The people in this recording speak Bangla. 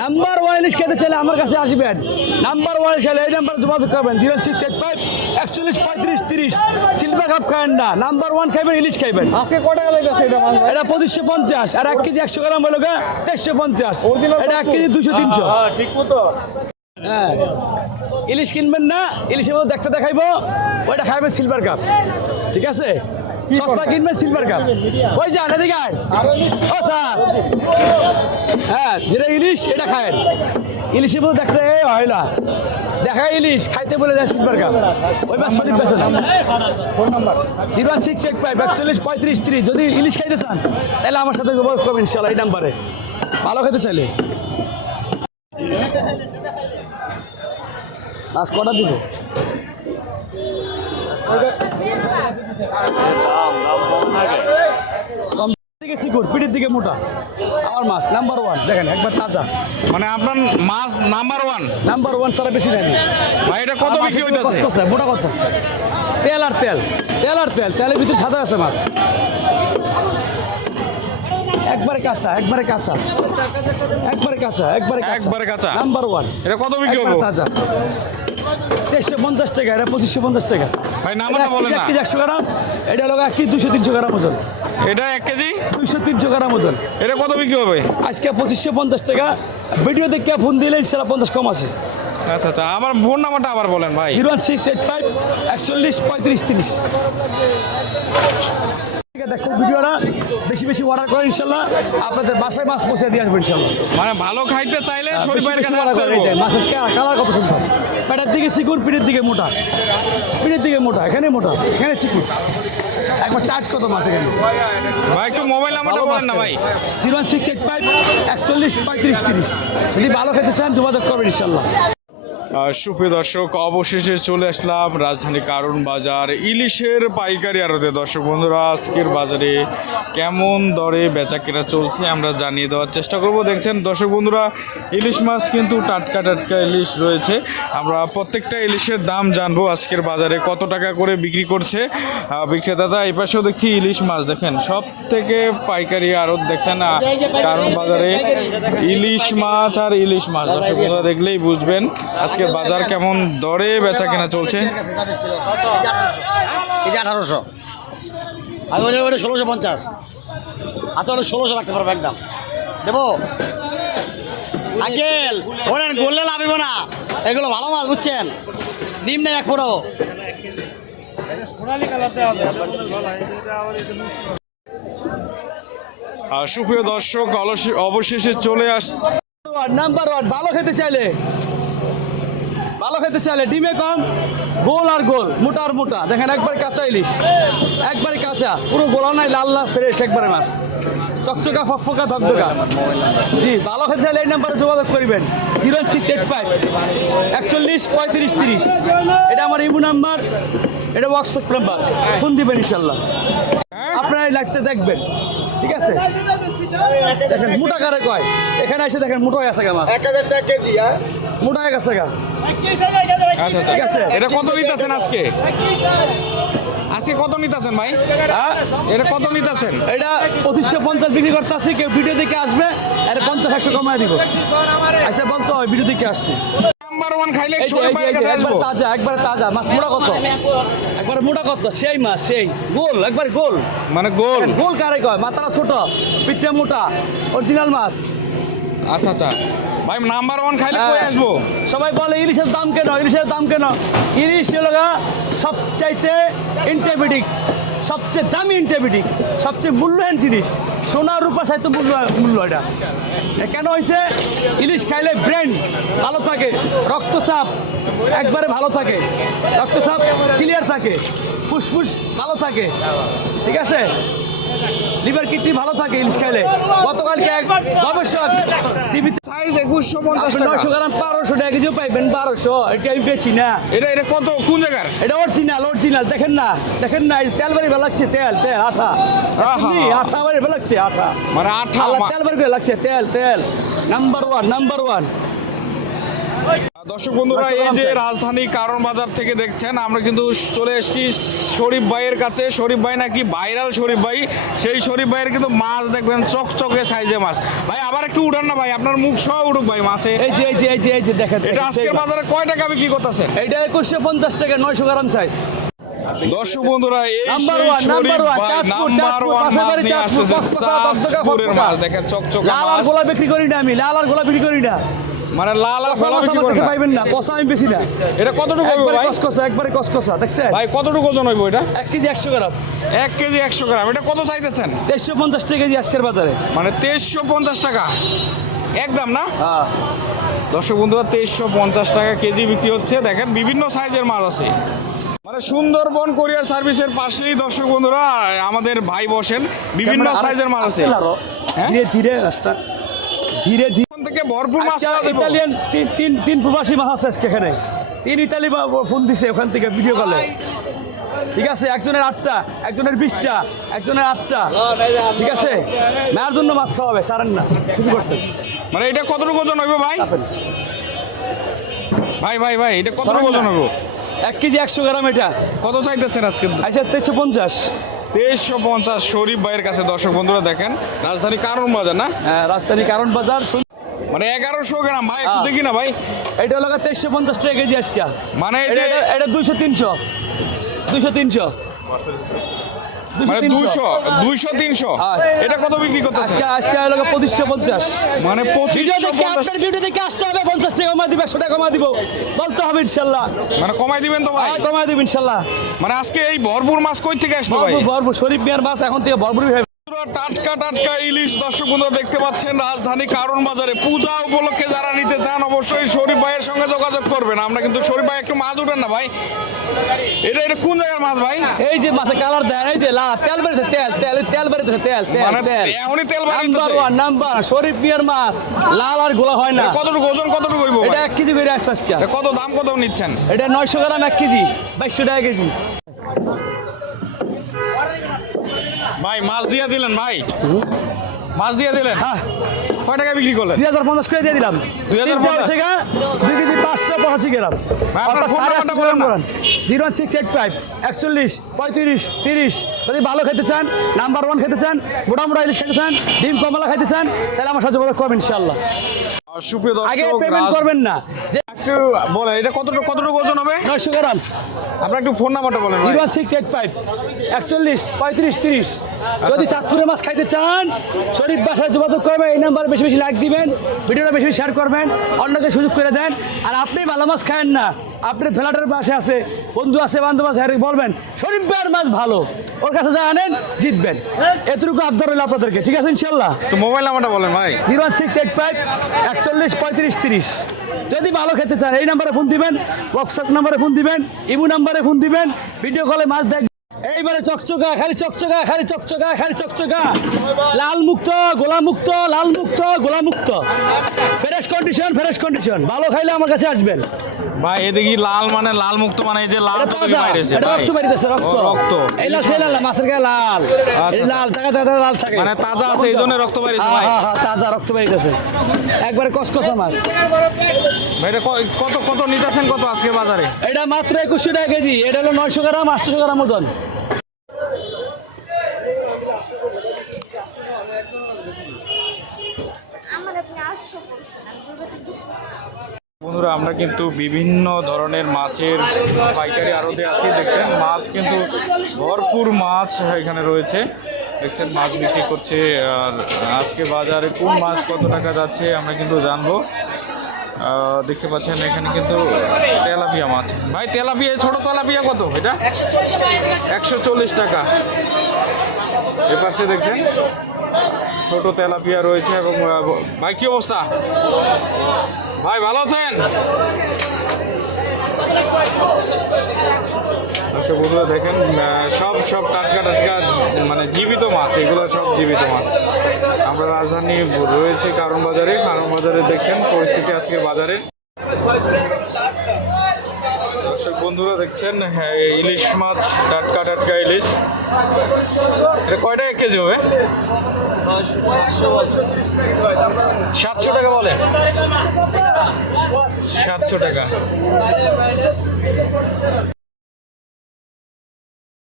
নাম্বার ওয়ান ইলিশ খেতে চাইলে আমার কাছে আসবেন। নাম্বার ওয়ান চাইলে এই নাম্বার যোগাযোগ করবেন 0685 41 30। সিলভার কাপ খাবেন না, নাম্বার ওয়ান খাইবেন, ইলিশ খাইবেন। আজকে কত টাকা লাগছে এটা মাছ ভাই? এটা 2550 আর 1 কেজি 100 গ্রাম হলো 2350। এটা 1 কেজি 200-300। ঠিক মতো। হ্যাঁ, ইলিশ কিনবেন না, ইলিশের মধ্যে দেখতে দেখাইবো, ওইটা খাইবেন সিলভার কাপ। ঠিক আছে, সস্তা কিনবেন সিলভার কাপ। ওই যান এদিকে আয়। ও স্যার, হ্যাঁ যেটা ইলিশ এটা খায়েন। ইলিশের মধ্যে দেখতে হয় না, দেখা ইলিশ খাইতে বলে যায় সিলভার কাপ। ওই মাছ শরীফ বেছে না। Phone number 0685 41 35 30। যদি ইলিশ খাইতে চান তাহলে আমার সাথে যোগাযোগ করবেন ইনশাল্লাহ এই নাম্বারে, ভালো খেতে চাইলে। মাছ কটা দিব? দিকে শিকুর, পিঠের দিকে মোটা। আমার মাছ নাম্বার ওয়ান, দেখেন একবার তাজা। মানে আপনার মাছ নাম্বার ওয়ান। নাম্বার ওয়ান ছাড়া বেশি নেই ভাই এটা কত বিক্রি হইতাছে? মোটা কত? তেল আর তেল, তেল আর তেল, তেলের ভিতরে সাদা আছে মাছ। একবারে কাঁচা, একবারে কাঁচা, একবারে কাঁচা, একবারে একবারে কাঁচা। Number one. এটা কত বিক্রি হবে? তাজা 2350 টাকা, এটা 2550 টাকা। ভাই নাম্বারটা বলেন না। 1 কেজি 100 গ্রাম, এটা হলো 1 কেজি 200-300 গ্রাম ওজন। এটা 1 কেজি 200-300 গ্রাম ওজন। এটা কত বিক্রি হবে? আজকে 2550 টাকা। ভিডিও দেখে ফোন দিলে ইনশাল্লাহ 50 কম আছে। আচ্ছা আচ্ছা, আমার ফোন নাম্বারটা আবার বলেন ভাই। 0685 41 35 30। দেখছেন ভিডিওটা, বেশি বেশি অর্ডার করেন ইনশাল্লাহ, আপনাদের বাসায় মাছ পৌঁছে দিয়ে আসবেন ইনশাল্লাহ। মানে ভালো খাইতে চাইলে শরীফ বেশি ভাইয়ের বেশি কাছে order আসতে করেন, হবে। এটাই। মাছের কালার কত সুন্দর, পেটের দিকে চিকুন, পিঠের দিকে মোটা, পিঠের দিকে মোটা, এখানে মোটা, এখানে চিকুন। একবার টাইট কত মাছ এখানে। ভাই একটু মোবাইল নাম্বারটা বলেন না ভাই। 0685 41 35 30। যদি ভালো খেতে চান যোগাযোগ করবেন ইনশাল্লাহ। সুপ্রিয় দর্শক, অবশেষে চলে আসলাম রাজধানী কারণ বাজার ইলিশের পাইকারি আড়তে। দর্শক বন্ধুরা, আজকের বাজারে কেমন দরে বেচা কেনা চলছে আমরা জানিয়ে দেওয়ার চেষ্টা করব। দেখছেন দর্শক বন্ধুরা, ইলিশ মাছ কিন্তু টাটকা টাটকা ইলিশ রয়েছে। আমরা প্রত্যেকটা ইলিশের দাম জানবো আজকের বাজারে কত টাকা করে বিক্রি করছে বিক্রেতারা। এই পাশেও দেখছি ইলিশ মাছ, দেখেন সব থেকে পাইকারি আড়ত দেখছেন কারণ বাজারে ইলিশ মাছ আর ইলিশ মাছ। দর্শক বন্ধুরা দেখলেই বুঝবেন আজকে বাজার কেমন দরে বেচা কেনা চলছে। এটা 1800, আমি বলি ওটা 1650। আচ্ছা ওটা 1600 রাখতে পারবো একদম, দেবো আঙ্কেল। বলেন বললে লাভ হইব না, এগুলো ভালো মাছ বুঝছেন, ডিম নেই এক ফোটাও। সুপ্রিয় দর্শক, অবশেষে চলে আস নাম্বার ওয়ান, ভালো খেতে চাইলে, ভালো খেতে চাইলে ডিমে কম, গোল আর গোল, মোটা আর মোটা। দেখেন একবার কাঁচা ইলিশ, একবারে কাঁচা, পুরো গোলা নাই, লাল লাল ফ্রেশ একবারে মাছ, চকচকা ফকফকা ধকধকা। জি, ভালো খেতে চাইলে এই নাম্বারে যোগাযোগ করবেন 0685 41 35 30। এটা আমার ইমো নাম্বার, এটা হোয়াটসঅ্যাপ নাম্বার, ফোন দিবেন ইনশাল্লাহ। আপনারা এই লাইভটা দেখবেন, ঠিক আছে? দেখেন মোটা কারে কয়, এখানে এসে দেখেন মোটা হয়ে আছে গা মাছ, 1000 টাকা কেজি। মোটা হয়ে গেছে গা। আচ্ছা ঠিক আছে। এটা কত নিতেছেন আজকে? আজকে কত নিতেছেন ভাই? হ্যাঁ, এটা কত নিতেছেন? এটা 2550 বিক্রি করতে আসছি। কেউ ভিডিও দেখে আসবে, এটা 50-100 কমায় দিব। আচ্ছা বলতো ভিডিও দেখে আসছি। নাম্বার ওয়ান খাইলে এই যে, শরীফ এই যে, ভাইয়ের এই যে, কাছে একবার আসবো। তাজা, একবার তাজা মাছ। মোটা কত? একবার মোটা কত? সেই মাছ, সেই গোল, একবার গোল। মানে গোল। গোল কারে কয়? মাথাটা ছোট, পিঠটা মোটা, অরিজিনাল মাছ। আচ্ছা আচ্ছা ভাই, নাম্বার ওয়ান খাইলে কই হ্যাঁ। আসবো? সবাই বলে ইলিশের দাম কেন, ইলিশের দাম কেন? ইলিশ হলো সবচাইতে অ্যান্টিবায়োটিক, সবচেয়ে দামি অ্যান্টিবায়োটিক, সবচেয়ে মূল্যবান জিনিস। সোনা রূপা সাহিত্য মূল্য এটা। কেন হয়েছে? ইলিশ খাইলে ব্রেন ভালো থাকে, রক্তচাপ একবারে ভালো থাকে, রক্তচাপ ক্লিয়ার থাকে, ফুসফুস ভালো থাকে, ঠিক আছে? লিভার কিডনি ভালো থাকে ইলিশ খাইলে। গতকালকে এক গবেষক টিভিতে সাইজ 2150 টাকা। 900 গ্রাম 1200 টাকা কেজি পাইবেন, 1200। এটা আমি বেছি না। এটা কত, কোন জায়গার? এটা অরিজিনাল, অরিজিনাল। দেখেন না, দেখেন না, তেল বাড়ি ভালো লাগছে, তেল তেল আঠা, আঠা বাড়ি ভালো লাগছে, আঠা মানে আঠা তেল বাড়ি লাগছে, তেল তেল। Number one, number one. দর্শক বন্ধুরা, এই যে রাজধানী কারণ বাজার থেকে দেখছেন, আমরা কিন্তু চলে এসেছি শরীফ ভাইয়ের কাছে। শরীফ ভাই নাকি ভাইরাল শরীফ ভাই, সেই শরীফ ভাইয়ের কিন্তু মাছ দেখবেন চকচকে সাইজে মাছ। ভাই আবার একটু উঠান না ভাই, আপনার মুখ সহ উঠুক ভাই মাছে। এই যে দেখেন, এটা আজকের বাজারে কয় টাকা বিক্রি করতেছেন? এইটা 2150 টাকা, 900 গ্রাম সাইজ। দর্শক বন্ধুরা, এই নাম্বার সেই ওয়ান, শরীফ ভাই চাঁদপুর, নাম্বার ওয়ান পাশের মাছ বাড়ি নিয়ে চাঁদপুর, আসতেছেন। 10 টাকা, 10 টাকা, চাঁদপুরের 10 টাকা। মাছ দেখেন চকচকে লাল আর মাছ। গোলা বিক্রি করি না আমি, লাল আর গোলা বিক্রি করি না। মানে লাল আর পচা গোলা মাছ বিক্রি আমার করেন কাছে না? পাইবেন না, পচা আমি বেশি না। এটা কতটুকু হবে একবারে ভাই? কসকসা, একবারে কসকসা, দেখছেন? ভাই কতটুকু ওজন হইব এটা? 1 কেজি 100 গ্রাম, 1 কেজি 100 গ্রাম। এটা কত চাইতেছেন? 2350 টাকা কেজি আজকের বাজারে। মানে 2350 টাকা একদম না? হ্যাঁ, দর্শক বন্ধুরা, 2350 টাকা কেজি বিক্রি হচ্ছে। দেখেন বিভিন্ন সাইজের মাছ আছে। মানে সুন্দরবন কোরিয়ার সার্ভিসের পাশেই দর্শক বন্ধুরা আমাদের ভাই বসেন, বিভিন্ন সাইজের মাছ আছে। হ্যাঁ? ধীরে ধীরে রাস্তা, ধীরে ধীরে। ওখান থেকে ভরপুর মাছ আচ্ছা, পাওয়া যাবে। ইতালিয়ান তিন প্রবাসী মাছ আছে আজকে এখানে। 3 ইতালি ফোন দিছে ওখান থেকে ভিডিও কলে। ঠিক আছে, একজনের 8টা, একজনের 20টা, একজনের 8টা। ঠিক আছে, মার জন্য মাছ খাওয়াবে, সারেন না, শুরু করছেন। মানে এটা কতটুকু ওজন হইব ভাই? ভাই ভাই ভাই এটা কতটুকু ওজন হইব? 1 কেজি 100 গ্রাম এটা। কত চাইতেছেন আজকে? আচ্ছা, 2350। 2350 শরীফ ভাইয়ের কাছে। দর্শক বন্ধুরা দেখেন, রাজধানী কারণ বাজার না? হ্যাঁ, রাজধানী কারণ বাজার। মানে 1100 গ্রাম ভাই, একটু দেখি না ভাই। এটা হলো 2350 টাকা কেজি আজকে। মানে এই যে এটা 200-300, 200-300, মানে 200 300 হ্যাঁ। এটা কত বিক্রি করতেছে? আজকে হলো 2550। মানে ভিডিও দেখে 2550। আপনার ভিডিও দেখে আসতে হবে, 50 টাকা কমা দিব, 100 টাকা কমা দিব, বলতে হবে ইনশাল্লাহ। মানে কমাই দিবেন তো ভাই? হ্যাঁ, কমাই দিব ইনশাল্লাহ। মানে আজকে এই ভরপুর মাছ কই থেকে আসলো ভাই? ভরপুর শরীফ মিয়ার মাছ এখন থেকে ভরপুরই হবে। টাটকা টাটকা ইলিশ দর্শক বন্ধুরা দেখতে পাচ্ছেন রাজধানী কারণ বাজারে। পূজা উপলক্ষে যারা নিতে চান অবশ্যই শরীফ ভাইয়ের সঙ্গে যোগাযোগ করবেন। আমরা কিন্তু শরীফ ভাই একটু মাছ উঠেন না ভাই। এটা কোন জায়গার মাছ ভাই? এই যে মাছে কালার দেন, এই যে তেল বেরিয়েছে, তেল বেরিয়েছে, তেল মানে এখনই তেল বাড়িতেছে। নাম্বার শরীফ মিয়ার মাছ, লাল আর গোলা হয় না। কতটুকু ওজন কতটুকু হইব এটা ভাই? 1 কেজি বেরিয়ে আসছে আজকে। এটা কত দাম কত নিচ্ছেন? এটা 900 গ্রাম 1 কেজি, 2200 টাকা কেজি। ভাই মাছ দিয়ে দিলেন ভাই, মাছ দিয়ে দিলেন। হ্যাঁ, কয় টাকা বিক্রি করলেন? 2050 করে দিয়ে দিলাম। 2050 2 কেজি 585 গ্রাম। ভাই, আপনার ফোন নাম্বারটা বলেন না। 01685 41 35 30। যদি ভালো খেতে চান, নাম্বার 1 খেতে চান, মোটা মোটা ইলিশ খেতে চান, ডিম কমলা খেতে চান, তাহলে আমার সাথে যোগাযোগ করবেন ইনশাআল্লাহ। সুপ্রিয় আগে দর্শক, পেমেন্ট করবেন না। যে একটু বলেন এটা কতটুকু ওজন হবে? 900 গ্রাম। আপনার একটু ফোন নাম্বারটা বলেন ভাই। 01685 41 35 30। যদি চাঁদপুরের মাছ খাইতে চান, শরীফ বাসায় যোগাযোগ করবেন। এই নাম্বারে বেশি বেশি লাইক দিবেন, ভিডিওটা বেশি বেশি শেয়ার করবেন, অন্যকে সুযোগ করে দেন। আর আপনি ভালো মাছ খায়েন না, আপনি ফ্ল্যাটের পাশে আছে, বন্ধু আছে, বান্ধব আছে, বলবেন শরীফ ভাইয়ের মাছ ভালো, ওর কাছে যা আনেন জিতবেন। এতটুকু আবদার রইল আপনাদেরকে, ঠিক আছে ইনশাল্লাহ। তো মোবাইল নাম্বারটা বলেন ভাই। 01685 41 35 30। যদি ভালো খেতে চান এই নাম্বারে ফোন দিবেন, হোয়াটসঅ্যাপ নাম্বারে ফোন দিবেন, ইমো নাম্বারে ফোন দিবেন, ভিডিও কলে মাছ দেখবেন। এইবারে চকচকা, খালি চকচকা, খালি চকচকা, খালি চকচকা, লাল মুক্ত, গোলা মুক্ত, লাল মুক্ত, গোলা মুক্ত, ফ্রেশ কন্ডিশন, ফ্রেশ কন্ডিশন। ভালো খাইলে আমার কাছে আসবেন ভাই। এদিকে লাল মানে লাল মুক্ত, মানে এই যে লাল এটা তাজা, এটা রক্ত বেরিয়েছে, রক্ত। রক্ত এই লাল, সেই লাল, মাছের গায়ে লাল, এই লাল, জায়গা জায়গা লাল থাকে, মানে তাজা আছে, এই জন্য রক্ত বেরিয়েছে ভাই। হ্যাঁ হ্যাঁ, তাজা রক্ত বেরিয়েছে, একবারে কসকসা মাছ। ভাই এটা কত কত নিতেছেন কত আজকে বাজারে? এটা মাত্র 2100 টাকা কেজি। এটা হলো 900 গ্রাম, 800 গ্রাম ওজন। বন্ধুরা, আমরা কিন্তু বিভিন্ন ধরনের মাছের পাইকারি আড়তে আছি। দেখছেন মাছ কিন্তু ভরপুর মাছ এখানে রয়েছে। দেখছেন মাছ বিক্রি করছে। আর আজকে বাজারে কোন মাছ কত টাকা যাচ্ছে আমরা কিন্তু জানবো। দেখতে পাচ্ছেন এখানে কিন্তু তেলাপিয়া মাছ। ভাই তেলাপিয়া, ছোট তেলাপিয়া কত এটা? 140 টাকা। এপাশে দেখছেন ছোট তেলাপিয়া রয়েছে। এবং ভাই কি অবস্থা ভাই, ভালো আছেন? দর্শক বন্ধুরা দেখেন সব টাটকা টাটকা মানে জীবিত মাছ, এগুলো সব জীবিত মাছ। আমরা রাজধানী রয়েছে কারণ বাজারে। কারণ বাজারে দেখছেন পরিস্থিতি আজকের বাজারে। দর্শক বন্ধু বন্ধুরা দেখছেন, হ্যাঁ, ইলিশ মাছ, টাটকা টাটকা ইলিশ। এটা কয় টাকা কেজি হবে? 700 টাকা বলে, 700 টাকা।